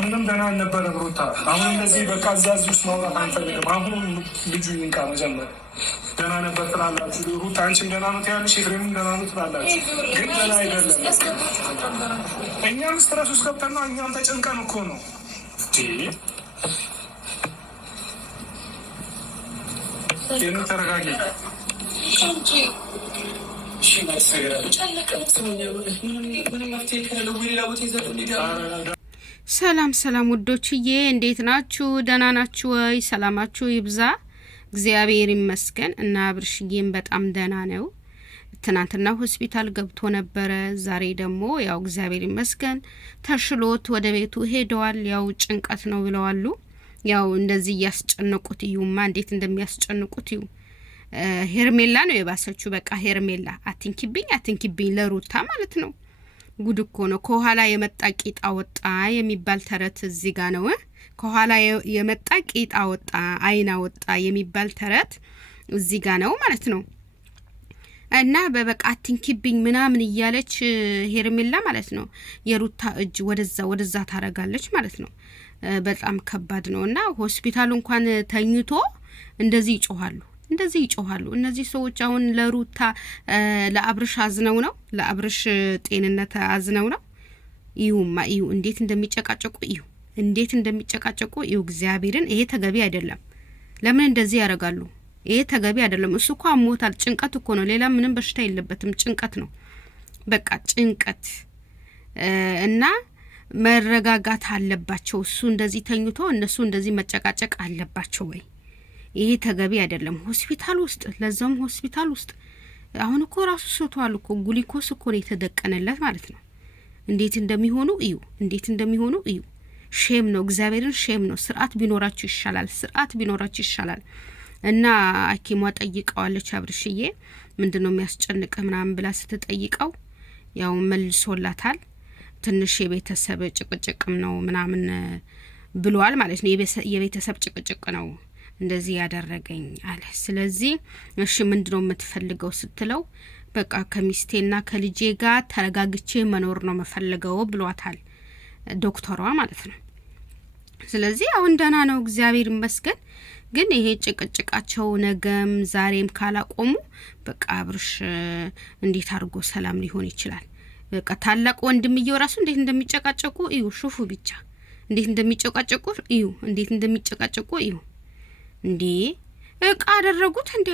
ምንም ደህና አልነበረም ሩታ። አሁን እንደዚህ በቃ እዛዝ ውስጥ ማውራት አንፈልግም። አሁን ልጁ ይንቃ መጀመር ደህና ነበር ትላላችሁ። ሩታ አንቺም ደህና ነው ትያለሽ፣ ኤፍሬምም ደህና ነው ትላላችሁ። ግን ደህና አይደለም። እኛም ስትረስ ውስጥ ገብተን ነው፣ እኛም ተጨንቀን እኮ ነው። ይህን ተረጋጊ። ሰላም ሰላም ውዶችዬ፣ እንዴት ናችሁ? ደህና ናችሁ ወይ? ሰላማችሁ ይብዛ። እግዚአብሔር ይመስገን እና አብርሽዬም በጣም ደህና ነው። ትናንትና ሆስፒታል ገብቶ ነበረ። ዛሬ ደግሞ ያው እግዚአብሔር ይመስገን ተሽሎት ወደ ቤቱ ሄደዋል። ያው ጭንቀት ነው ብለዋሉ። ያው እንደዚህ ያስጨነቁት ይዩማ፣ እንዴት እንደሚያስጨንቁት ይዩ። ሄርሜላ ነው የባሰችው። በቃ ሄርሜላ አትንኪብኝ ለሩታ ማለት ነው። ጉድ እኮ ነው። ከኋላ የመጣ ቂጣ ወጣ የሚባል ተረት እዚህ ጋር ነው። ከኋላ የመጣ ቂጣ ወጣ አይና ወጣ የሚባል ተረት እዚህ ጋር ነው ማለት ነው። እና በበቃ አትንኪብኝ ምናምን እያለች ሄርሜላ ማለት ነው የሩታ እጅ ወደዛ ታረጋለች ማለት ነው። በጣም ከባድ ነው። እና ሆስፒታል እንኳን ተኝቶ እንደዚህ ይጮሃሉ እነዚህ ሰዎች። አሁን ለሩታ ለአብርሽ አዝነው ነው፣ ለአብርሽ ጤንነት አዝነው ነው። ይሁማ ይሁ እንዴት እንደሚጨቃጨቁ ይሁ እግዚአብሔርን። ይሄ ተገቢ አይደለም። ለምን እንደዚህ ያደርጋሉ? ይሄ ተገቢ አይደለም። እሱ እኮ አሞታል። ጭንቀት እኮ ነው፣ ሌላ ምንም በሽታ የለበትም። ጭንቀት ነው፣ በቃ ጭንቀት። እና መረጋጋት አለባቸው። እሱ እንደዚህ ተኝቶ እነሱ እንደዚህ መጨቃጨቅ አለባቸው ወይ? ይሄ ተገቢ አይደለም። ሆስፒታል ውስጥ ለዛም ሆስፒታል ውስጥ አሁን እኮ ራሱ ሶቷል እኮ ጉሊኮስ እኮ ነው የተደቀነለት ማለት ነው። እንዴት እንደሚሆኑ እዩ። ሼም ነው፣ እግዚአብሔርን ሼም ነው። ስርዓት ቢኖራችሁ ይሻላል። እና ሐኪሟ ጠይቀዋለች። አብርሽዬ ምንድነው የሚያስጨንቅ ምናምን ብላ ስትጠይቀው ያው መልሶላታል። ትንሽ የቤተሰብ ጭቅጭቅም ነው ምናምን ብሏል ማለት ነው። የቤተሰብ ጭቅጭቅ ነው እንደዚህ ያደረገኝ አለ። ስለዚህ እሺ ምንድነው የምትፈልገው ስትለው በቃ ከሚስቴና ከልጄ ጋር ተረጋግቼ መኖር ነው መፈልገው ብሏታል ዶክተሯ ማለት ነው። ስለዚህ አሁን ደህና ነው እግዚአብሔር ይመስገን። ግን ይሄ ጭቅጭቃቸው ነገም ዛሬም ካላቆሙ በቃ አብርሽ እንዴት አድርጎ ሰላም ሊሆን ይችላል? በቃ ታላቅ ወንድምየው ራሱ እንዴት እንደሚጨቃጨቁ እዩ። ሹፉ ብቻ እንዴት እንደሚጨቃጨቁ እዩ። እንዴ እቃ አደረጉት እንዴ?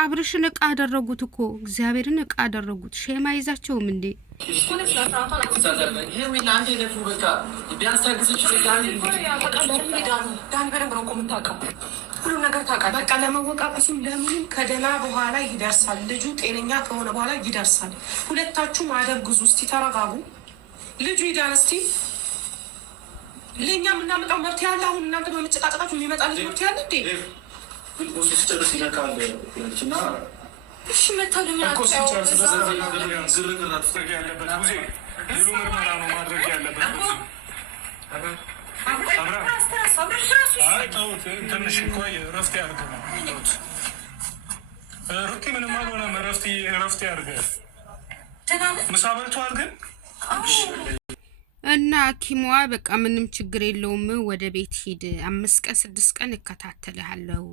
አብርሽን እቃ አደረጉት እኮ እግዚአብሔርን እቃ አደረጉት። ሼማ ይዛቸውም እንዴ? ሁሉም ነገር ታውቃለህ። በቃ ለመወቃቀሱም ለምንም ከደህና በኋላ ይደርሳል። ልጁ ጤነኛ ከሆነ በኋላ ይደርሳል። ሁለታችሁም አደብ ግዙ። እስቲ ተረጋጉ። ልጁ ይዳን። እስቲ ለእኛ የምናመጣው መብት ያለ አሁን እናንተ በመጨቃጨቃችሁ የሚመጣ ልጅ መብት ያለ እንዴ? እሺ መታሉኛ ትንሽ ቆይ፣ ረፍት ያርግ ነው ሩቲ። ምንም አልሆነም። ረፍት ያርግ። ምሳ በልቷል ግን እና ሐኪሟ በቃ ምንም ችግር የለውም ወደ ቤት ሂድ፣ 5 ቀን 6 ቀን እከታተልሃለሁ፣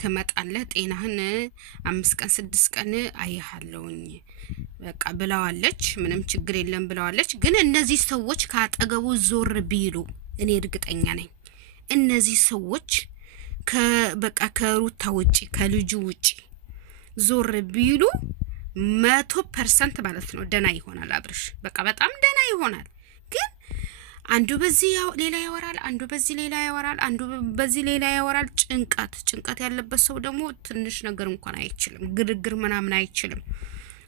ትመጣለህ፣ ጤናህን 5 ቀን 6 ቀን አይሃለሁኝ በቃ ብለዋለች። ምንም ችግር የለም ብለዋለች። ግን እነዚህ ሰዎች ካጠገቡ ዞር ቢሉ እኔ እርግጠኛ ነኝ እነዚህ ሰዎች በቃ ከሩታ ውጪ ከልጁ ውጪ ዞር ቢሉ 100% ማለት ነው ደና ይሆናል አብርሽ። በቃ በጣም ደና ይሆናል። ግን አንዱ በዚህ ሌላ ያወራል፣ አንዱ በዚህ ሌላ ያወራል፣ አንዱ በዚህ ሌላ ያወራል። ጭንቀት ያለበት ሰው ደግሞ ትንሽ ነገር እንኳን አይችልም፣ ግርግር ምናምን አይችልም።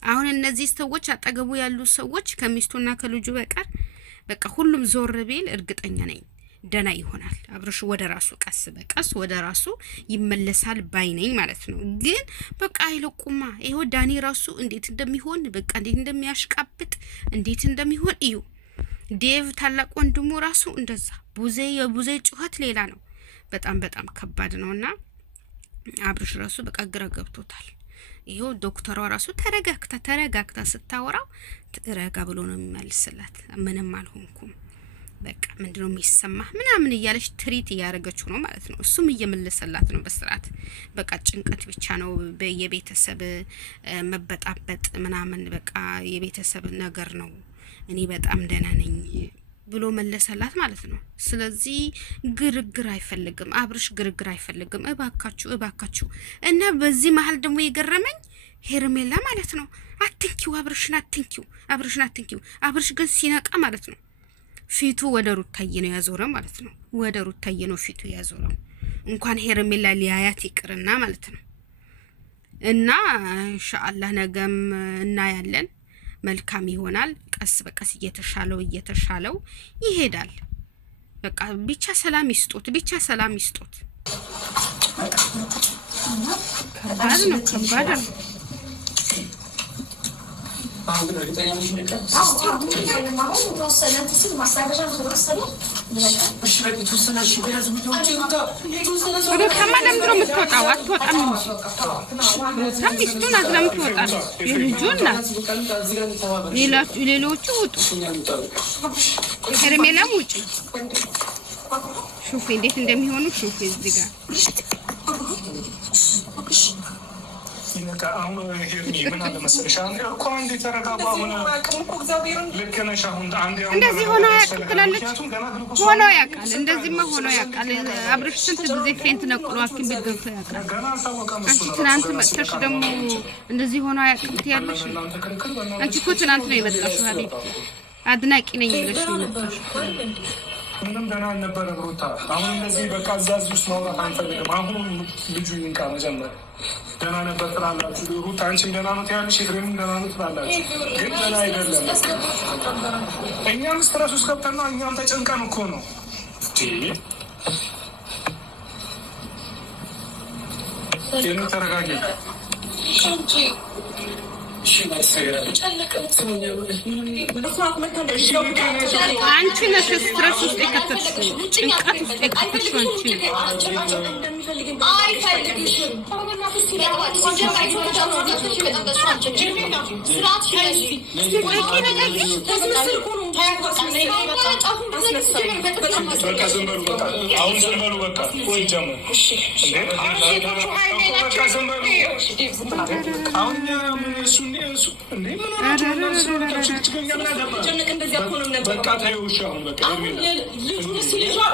አሁን እነዚህ ሰዎች አጠገቡ ያሉ ሰዎች ከሚስቱና ከልጁ በቀር በቃ ሁሉም ዞር ቢል እርግጠኛ ነኝ ደና ይሆናል አብርሽ። ወደ ራሱ ቀስ በቀስ ወደ ራሱ ይመለሳል ባይነኝ ማለት ነው። ግን በቃ አይለቁማ። ይሄው ዳኒ ራሱ እንዴት እንደሚሆን በቃ እንዴት እንደሚያሽቃብጥ እንዴት እንደሚሆን እዩ። ዴቭ ታላቅ ወንድሙ ራሱ እንደዛ። የቡዜ ጩኸት ሌላ ነው። በጣም ከባድ ነውና አብርሽ ራሱ በቃ ግራ ገብቶታል። ይሄው ዶክተሯ ራሱ ተረጋግታ ስታወራው ተረጋ ብሎ ነው የሚመልስላት። ምንም አልሆንኩም በቃ ምንድነው የሚሰማ ምናምን እያለች ትሪት እያደረገችው ነው ማለት ነው። እሱም እየመለሰላት ነው በስርዓት። በቃ ጭንቀት ብቻ ነው በየቤተሰብ መበጣበጥ ምናምን በቃ የቤተሰብ ነገር ነው፣ እኔ በጣም ደህና ነኝ ብሎ መለሰላት ማለት ነው። ስለዚህ ግርግር አይፈልግም አብርሽ፣ ግርግር አይፈልግም። እባካችሁ እና በዚህ መሀል ደግሞ የገረመኝ ሄርሜላ ማለት ነው አትንኪው አብርሽን አትንኪው። አብርሽ ግን ሲነቃ ማለት ነው ፊቱ ወደ ሩታዬ ነው ያዞረ ማለት ነው። ወደ ሩታዬ ነው ፊቱ ያዞረው። እንኳን ሄርሜላ ሊያያት ይቅርና ማለት ነው። እና ኢንሻአላህ ነገም እናያለን፣ መልካም ይሆናል። ቀስ በቀስ እየተሻለው ይሄዳል። በቃ ብቻ ሰላም ይስጡት። ከባድ ነው። ሌሎቹ ውጡ፣ ሄርሜላም ውጪ። ሹፊ እንዴት እንደሚሆኑ ሹፊ እዚህ ጋር አሁን ሄርሚ ምን አለ መሰለሽ እኮ አንዴ ተረጋጋ። አሁን ልክ ነሽ። አሁን አንዴ እንደዚህ ሆኖ ያውቃል ትላለች። ሆኖ ያውቃል፣ እንደዚህማ ሆኖ ያውቃል። አብርሽ ስንት ጊዜ ፌንት ነቅሎ ሐኪም ቤት ገብቶ ያውቃል። አንቺ ትናንት መጥተሽ ደግሞ እንደዚህ ሆኖ ያውቃል ትያለሽ። አንቺ እኮ ትናንት ነው የመጣሽው ሀቢብ፣ አድናቂ ነኝ ብለሽ ነው የመጣሽው። ምንም ደህና አልነበረም ሩታ። አሁን እንደዚህ በቃ እዛዝ ውስጥ ማውራት አንፈልግም። አሁን ልጁ ይንቃ መጀመር ደህና ነበር ትላላችሁ። ሩታ አንቺም ደህና ነው ትያለሽ፣ ኤፍሬምም ደህና ነው ትላላችሁ። ግን ደህና አይደለም። እኛም ስትረስ ውስጥ ገብተን ነው፣ እኛም ተጨንቀን እኮ ነው። ተረጋጊ። አንቺ ነሽ ስትረስ ውስጥ የከተትሽው፣ ጭንቀት ውስጥ የከተትሽው አንቺ።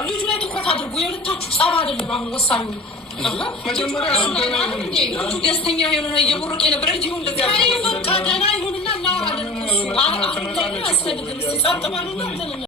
ልጁ ላይ ትኩረት አድርጉ። የሁለታችሁ ጸብ አይደለም አሁን ወሳኙ። ልጁ ደስተኛ የሆነ እየቦረቀ የነበረ ልጅ ይሁን በቃ ደህና ይሁንና እናወራለን። አሁን አያስፈልግም። ጸጥ ባሉና